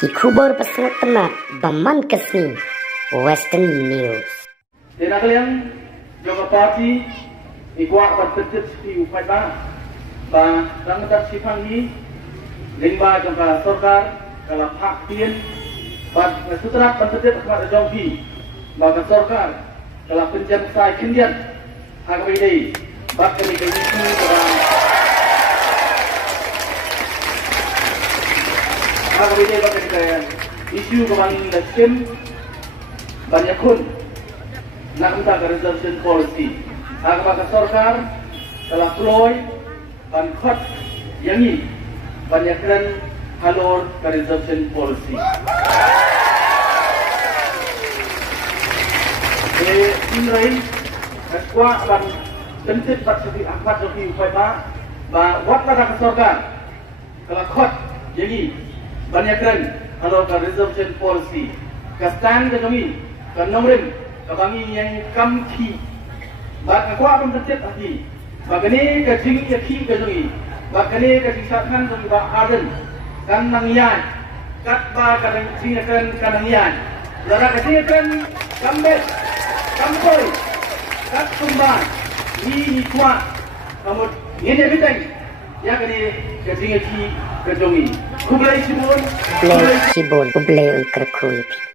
Kubur pesangat temat Baman Kesni Western News. Tena kalian juga parti ikut bertetet di upaya ba rangkat sipangi lingba jangka sorkar dalam hak tien bad sutrat bertetet kepada jompi baga sorkar dalam penjam sai kendian hak ini bad kami kini dalam hak ini bad kami isu kembali nasib banyak kun nak minta reservation policy. Agak sorkar telah keluar dan khot yang ini banyakkan halor reservation policy. Ini kuat dan tentu tak seperti empat joki upaya wat pada sorkar telah khot yang ini banyakkan halor reservation policy. Kastan kami kenombrin kabangi yang kamki bak aku akan bercet lagi bagani kajing yaki kajungi bagani kajing satkan kajung bak aden kan nangian kat ba kadang singkan kanangian lara kajingkan kambet kampoi kat sumban ni kuat kamu ini biteng ya kani kajing yaki kajungi kublai sibun Kublai ungkerkuit.